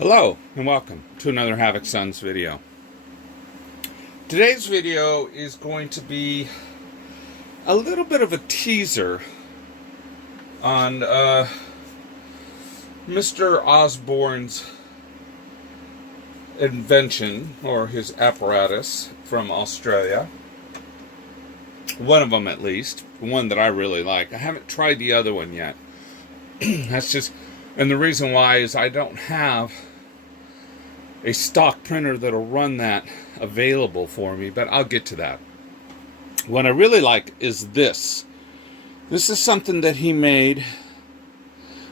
Hello and welcome to another Havoc Sons video. Today's video is going to be a little bit of a teaser on Mr. Osborne's invention, or his apparatus, from Australia. One of them at least, one that I really like. I haven't tried the other one yet. And the reason why is I don't have a stock printer that'll run that available for me, but I'll get to that. What I really like is this. This is something that he made,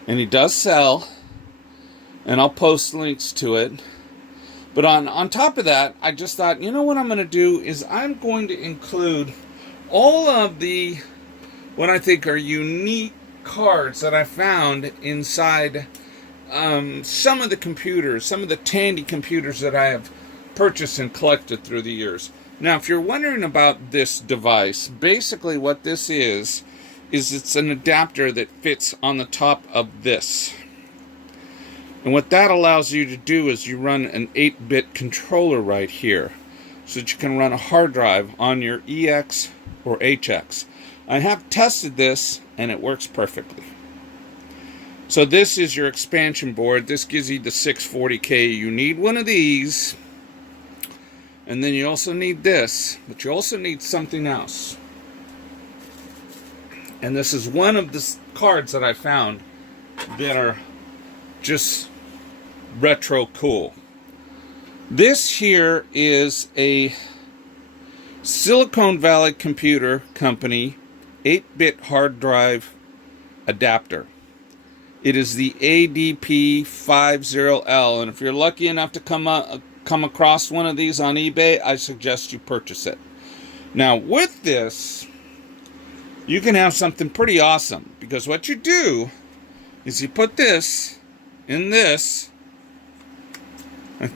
and he does sell, and I'll post links to it. But on top of that, I just thought, you know what I'm going to do is I'm going to include all of the, what I think are unique cards that I found inside some of the computers, some of the Tandy computers that I have purchased and collected through the years. Now, if you're wondering about this device, basically what this is it's an adapter that fits on the top of this. And what that allows you to do is you run an 8-bit controller right here, so that you can run a hard drive on your EX or HX. I have tested this, and it works perfectly. So this is your expansion board. This gives you the 640K. You need one of these. And then you also need this. But you also need something else. And this is one of the cards that I found that are just retro cool. This here is a Silicon Valley Computer Company 8-bit hard drive adapter. It is the ADP50L, and if you're lucky enough to come across one of these on eBay, I suggest you purchase it. Now, with this, you can have something pretty awesome, because what you do is you put this in this.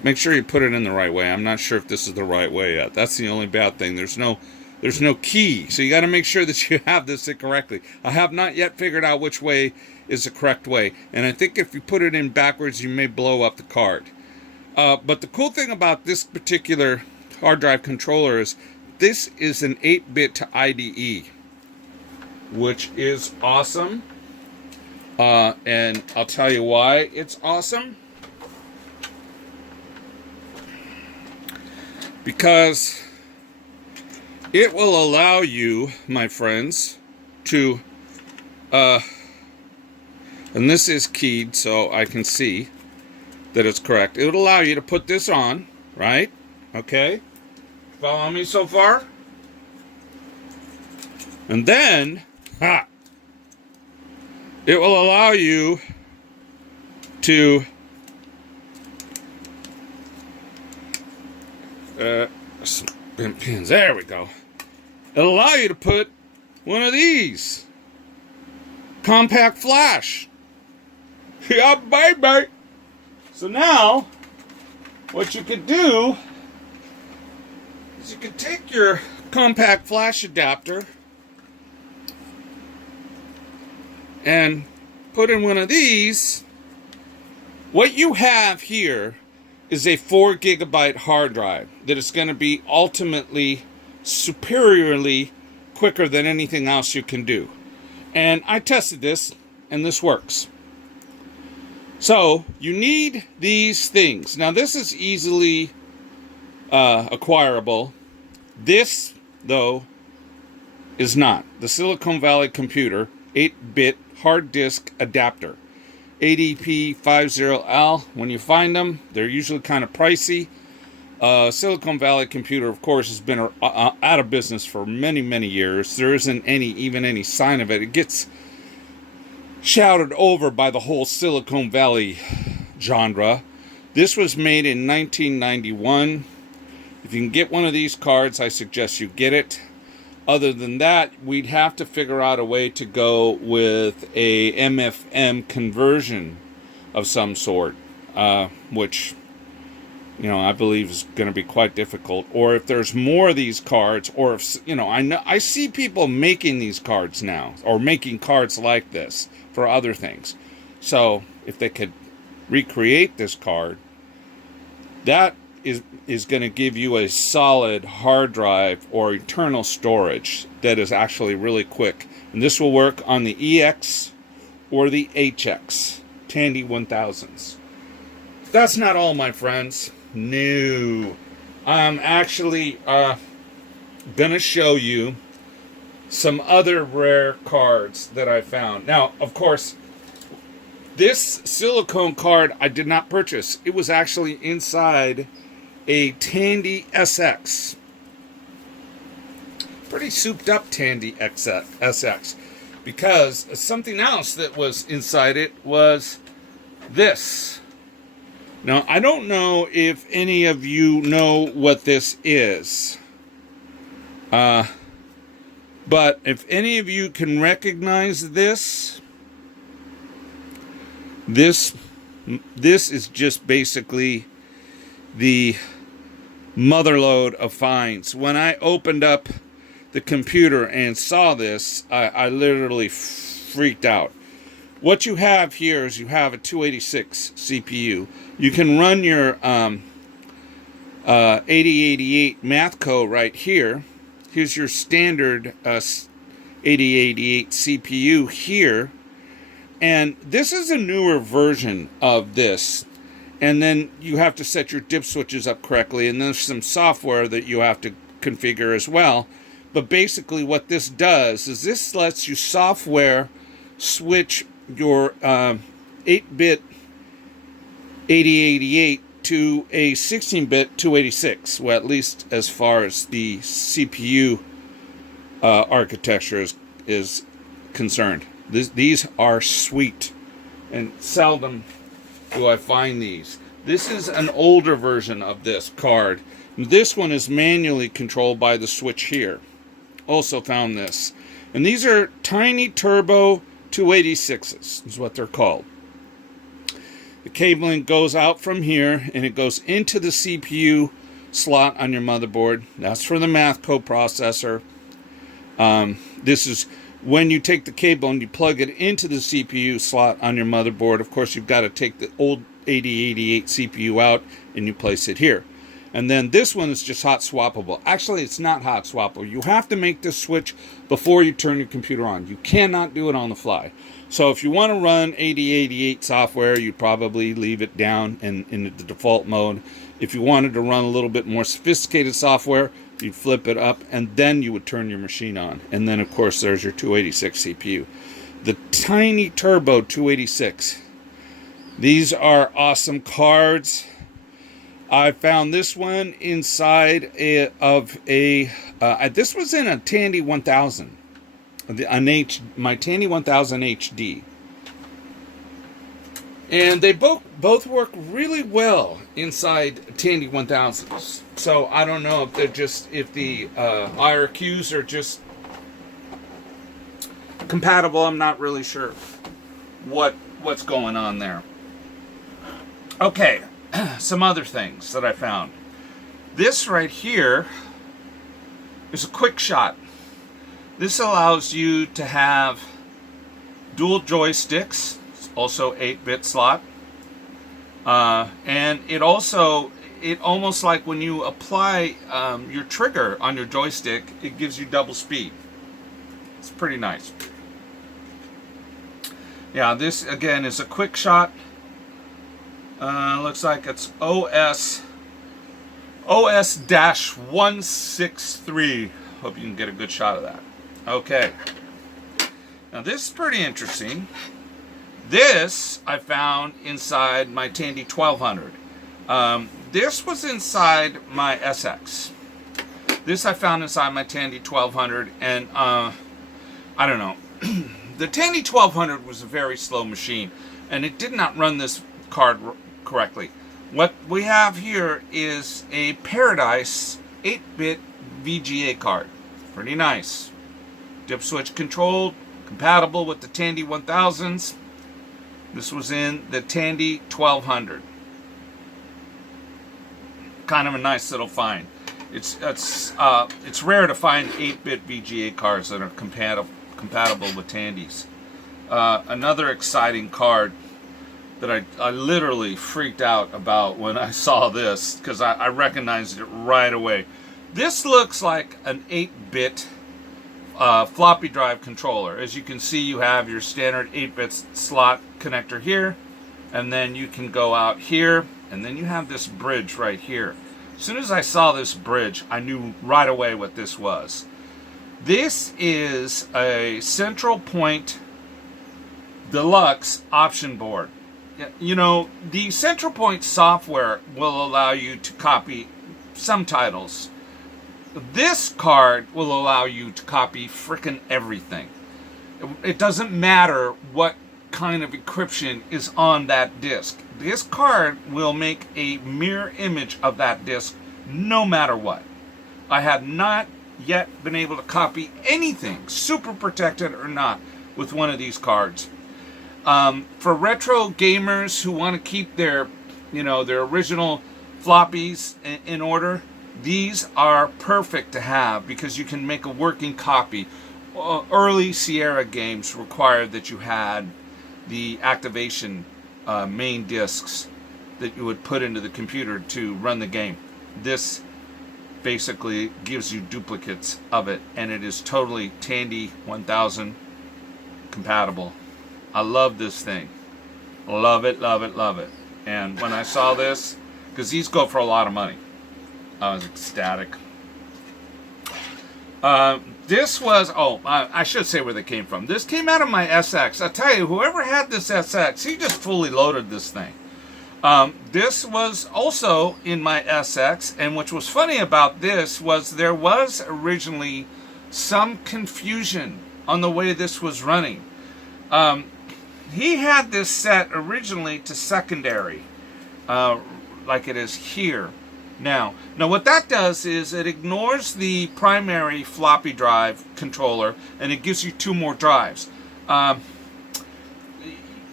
Make sure you put it in the right way. I'm not sure if this is the right way yet. That's the only bad thing. There's no key, so you got to make sure that you have this in correctly. I have not yet figured out which way is the correct way, and I think if you put it in backwards, you may blow up the card. But the cool thing about this particular hard drive controller is this is an 8-bit to IDE, which is awesome. And I'll tell you why it's awesome. Because it will allow you, my friends, to, and this is keyed so I can see that it's correct. It would allow you to put this on, right? Okay? Follow me so far? And then, it will allow you to pins. There we go. It'll allow you to put one of these. Compact flash. Yeah, baby. So now, what you could do is you could take your compact flash adapter and put in one of these. What you have here is a 4 gigabyte hard drive that is going to be ultimately superiorly quicker than anything else you can do. And I tested this, and this works. So you need these things. Now this is easily acquirable. This, though, is not. The Silicon Valley Computer 8-bit hard disk adapter. ADP50L. When you find them, they're usually kind of pricey. Silicon Valley Computer, of course, has been out of business for many, many years. There isn't even any sign of it. It gets shouted over by the whole Silicon Valley genre. This was made in 1991. If you can get one of these cards, I suggest you get it. Other than that, we'd have to figure out a way to go with a MFM conversion of some sort, which, you know, I believe is going to be quite difficult. Or if there's more of these cards, or if, you know, I see people making these cards now, or making cards like this for other things. So if they could recreate this card, that is going to give you a solid hard drive or internal storage that is actually really quick. And this will work on the EX or the HX Tandy 1000s. That's not all, my friends. No. I'm actually going to show you some other rare cards that I found. Now, of course, this silicone card I did not purchase. It was actually inside a Tandy SX. Pretty souped up Tandy SX. Because something else that was inside it was this. Now, I don't know if any of you know what this is. But if any of you can recognize this, this is just basically the motherlode of finds. When I opened up the computer and saw this, I literally freaked out. What you have here is you have a 286 CPU. You can run your 8088 Mathco right here. Here's your standard 8088 CPU here. And this is a newer version of this. And then you have to set your dip switches up correctly. And there's some software that you have to configure as well. But basically what this does is this lets you software switch your 8-bit 8088 to a 16-bit 286. Well, at least as far as the CPU architecture is concerned. These are sweet, and seldom do I find these. This is an older version of this card. This one is manually controlled by the switch here. Also found this. And these are tiny turbo 286s, is what they're called. The cabling goes out from here, and it goes into the CPU slot on your motherboard. That's for the Mathco processor. This is when you take the cable and you plug it into the CPU slot on your motherboard. Of course, you've got to take the old 8088 CPU out and you place it here. And then this one is just hot swappable. Actually, it's not hot swappable. You have to make this switch before you turn your computer on. You cannot do it on the fly. So if you want to run 8088 software, you'd probably leave it down in the default mode. If you wanted to run a little bit more sophisticated software, you'd flip it up and then you would turn your machine on. And then, of course, there's your 286 CPU. The tiny turbo 286. These are awesome cards. I found this one inside of a, this was in a Tandy 1000, my Tandy 1000 HD. And they both work really well inside Tandy 1000s. So I don't know if they're if the IRQs are just compatible. I'm not really sure what's going on there. Okay. Some other things that I found. This right here is a quick shot. This allows you to have dual joysticks. It's also 8-bit slot. And it almost like when you apply your trigger on your joystick, it gives you double speed. It's pretty nice. Yeah, this again is a quick shot. Looks like it's OS-163. Hope you can get a good shot of that. Okay. Now this is pretty interesting. This I found inside my Tandy 1200. This was inside my SX. This I found inside my Tandy 1200, and I don't know. The Tandy 1200 was a very slow machine, and it did not run this card correctly. What we have here is a Paradise 8-bit VGA card. Pretty nice. Dip switch controlled, compatible with the Tandy 1000s. This was in the Tandy 1200. Kind of a nice little find. It's rare to find 8-bit VGA cards that are compatible with Tandys. Another exciting card that I literally freaked out about when I saw this, because I recognized it right away. This looks like an 8-bit floppy drive controller. As you can see, you have your standard 8-bit slot connector here, and then you can go out here, and then you have this bridge right here. As soon as I saw this bridge, I knew right away what this was. This is a Central Point Deluxe option board. You know, the Central Point software will allow you to copy some titles. This card will allow you to copy frickin' everything. It doesn't matter what kind of encryption is on that disk. This card will make a mirror image of that disk no matter what. I have not yet been able to copy anything, super protected or not, with one of these cards. For retro gamers who want to keep their, their original floppies in order, these are perfect to have because you can make a working copy. Early Sierra games required that you had the activation main discs that you would put into the computer to run the game. This basically gives you duplicates of it, and it is totally Tandy 1000 compatible. I love this thing. Love it, love it, love it. And when I saw this, because these go for a lot of money, I was ecstatic. This was, I should say where they came from. This came out of my SX. I tell you, whoever had this SX, he just fully loaded this thing. This was also in my SX, and which was funny about this was there was originally some confusion on the way this was running. He had this set originally to secondary, like it is here. Now what that does is it ignores the primary floppy drive controller, and it gives you 2 more drives.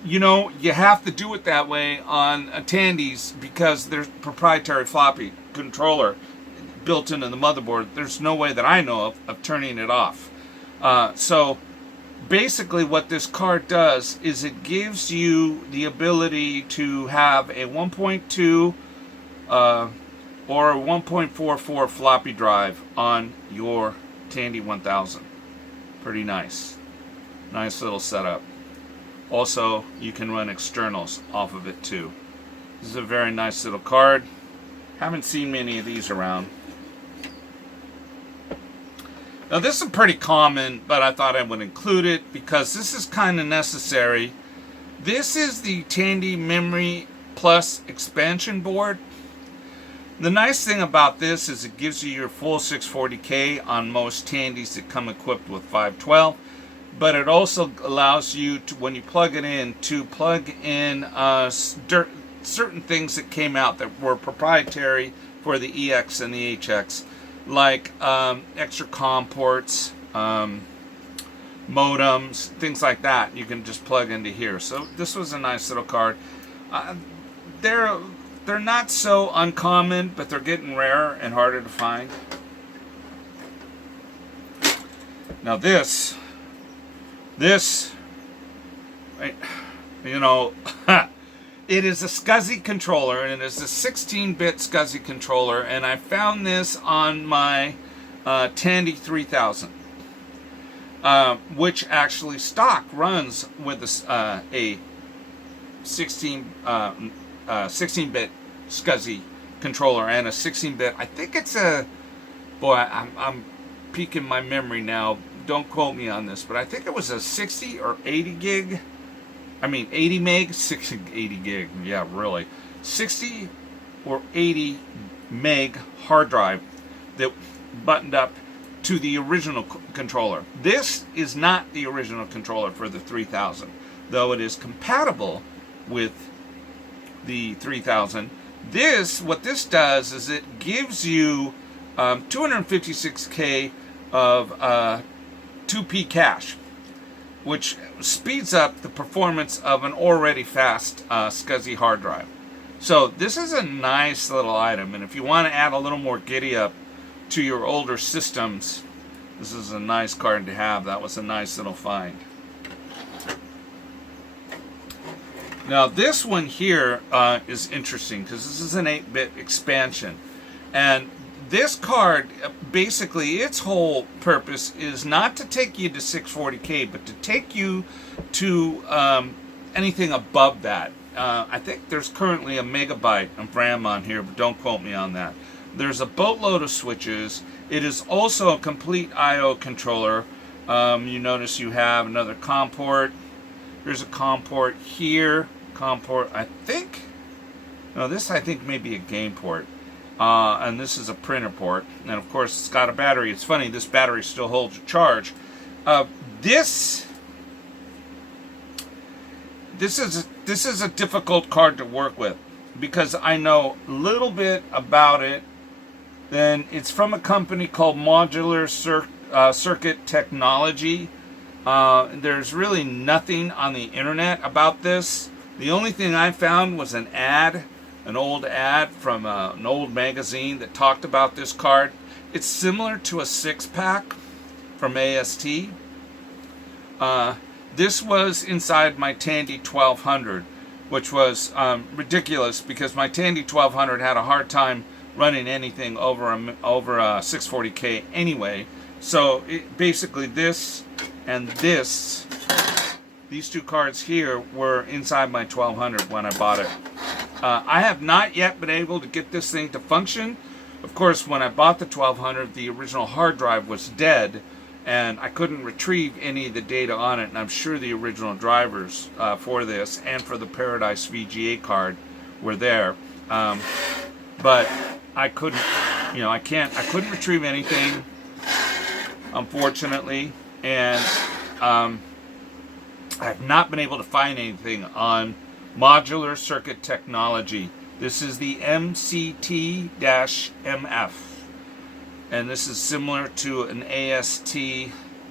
You have to do it that way on Tandy's because there's proprietary floppy controller built into the motherboard. There's no way that I know of turning it off. So basically what this card does is it gives you the ability to have a 1.2 or a 1.44 floppy drive on your Tandy 1000. Pretty nice. Nice little setup. Also, you can run externals off of it too. This is a very nice little card. Haven't seen many of these around. Now this is pretty common, but I thought I would include it because this is kind of necessary. This is the Tandy Memory Plus expansion board. The nice thing about this is it gives you your full 640K on most Tandys that come equipped with 512. But it also allows you to, when you plug it in, to plug in certain things that came out that were proprietary for the EX and the HX, like extra COM ports, modems, things like that. You can just plug into here. So this was a nice little card. They're not so uncommon, but they're getting rarer and harder to find. Now this, it is a SCSI controller, and it is a 16-bit SCSI controller, and I found this on my Tandy 3000, which actually stock runs with a 16-bit SCSI controller and a 16-bit. I think it's a, boy, I'm peeking my memory now. Don't quote me on this, but I think it was a 60 or 80 gig. I mean 80 meg, 80 gig. Yeah, really. 60 or 80 meg hard drive that buttoned up to the original controller. This is not the original controller for the 3000, though it is compatible with the 3000. What this does is it gives you 256K of 2P cache, which speeds up the performance of an already fast SCSI hard drive. So this is a nice little item, and if you want to add a little more giddy up to your older systems, this is a nice card to have. That was a nice little find. Now this one here is interesting because this is an 8-bit expansion, and this card, basically its whole purpose is not to take you to 640K, but to take you to anything above that. I think there's currently a megabyte of RAM on here, but don't quote me on that. There's a boatload of switches. It is also a complete I/O controller. You notice you have another COM port. There's a COM port here. COM port, I think. No, this I think may be a game port. And this is a printer port. And of course, it's got a battery. It's funny, this battery still holds a charge. This is a difficult card to work with because I know a little bit about it. Then it's from a company called Modular Circuit Technology. There's really nothing on the internet about this. The only thing I found was an old ad from an old magazine that talked about this card. It's similar to a 6-pack from AST. This was inside my Tandy 1200, which was ridiculous because my Tandy 1200 had a hard time running anything over a 640K anyway. So basically this and this, these two cards here were inside my 1200 when I bought it. I have not yet been able to get this thing to function. Of course, when I bought the 1200, the original hard drive was dead, and I couldn't retrieve any of the data on it, and I'm sure the original drivers for this and for the Paradise VGA card were there. But I couldn't, I couldn't retrieve anything, unfortunately, and I have not been able to find anything on Modular Circuit Technology. This is the MCT-MF, and this is similar to an AST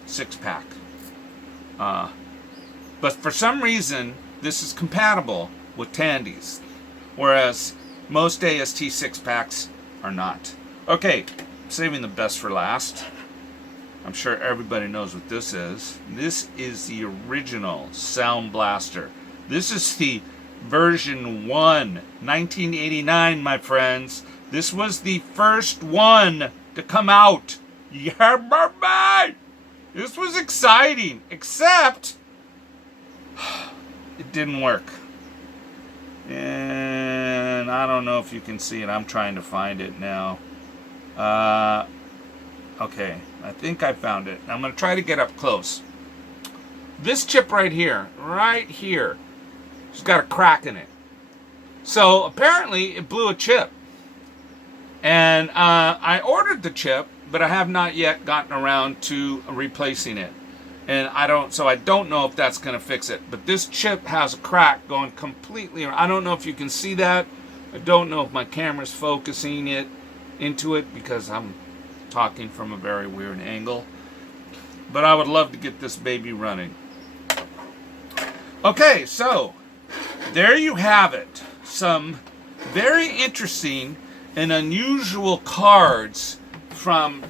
6-pack. But for some reason, this is compatible with Tandy's, whereas most AST 6-packs are not. Okay, saving the best for last. I'm sure everybody knows what this is. This is the original Sound Blaster. This is the version 1, 1989, my friends. This was the first one to come out. Yeah, baby! This was exciting, except it didn't work. And I don't know if you can see it. I'm trying to find it now. Okay, I think I found it. I'm going to try to get up close. This chip right here, it's got a crack in it. So apparently it blew a chip. And I ordered the chip, but I have not yet gotten around to replacing it. And I don't know if that's going to fix it. But this chip has a crack going completely around. I don't know if you can see that. I don't know if my camera's focusing it into it because I'm talking from a very weird angle. But I would love to get this baby running. Okay, so there you have it. Some very interesting and unusual cards from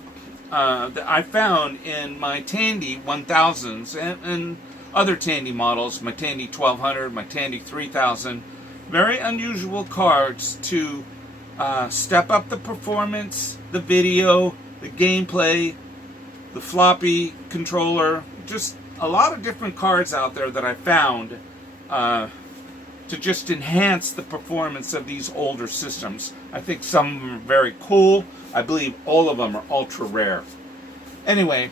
that I found in my Tandy 1000s and other Tandy models, my Tandy 1200, my Tandy 3000. Very unusual cards to step up the performance, the video, the gameplay, the floppy controller. Just a lot of different cards out there that I found to just enhance the performance of these older systems. I think some of them are very cool. I believe all of them are ultra rare. Anyway,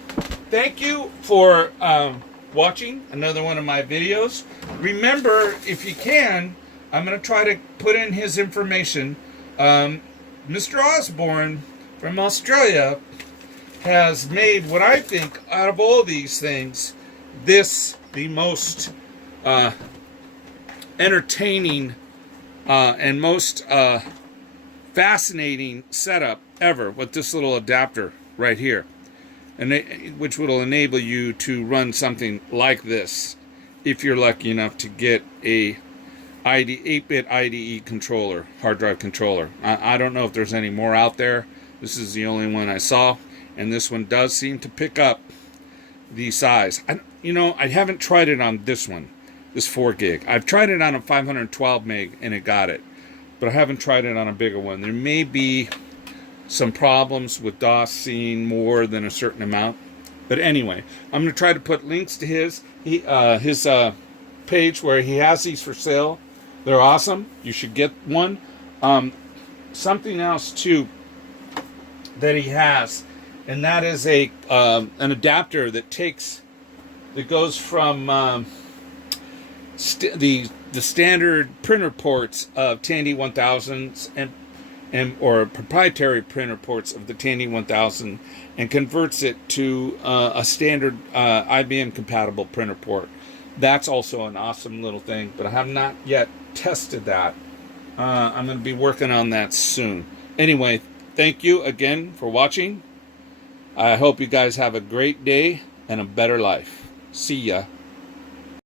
thank you for watching another one of my videos. Remember, if you can, I'm going to try to put in his information. Mr. Osborne from Australia has made what I think, out of all these things, this the most entertaining and most fascinating setup ever with this little adapter right here, and which will enable you to run something like this if you're lucky enough to get a 8-bit IDE controller, hard drive controller. I don't know if there's any more out there. This is the only one I saw, and this one does seem to pick up the size. I haven't tried it on this one. is 4 gig. I've tried it on a 512 meg and it got it, but I haven't tried it on a bigger one. There may be some problems with DOS seeing more than a certain amount. But anyway, I'm going to try to put links to his page where he has these for sale. They're awesome. You should get one. Something else too that he has, and that is an adapter that goes from the standard printer ports of Tandy 1000s or proprietary printer ports of the Tandy 1000 and converts it to a standard IBM compatible printer port. That's also an awesome little thing, but I have not yet tested that. I'm going to be working on that soon. Anyway, thank you again for watching. I hope you guys have a great day and a better life. See ya.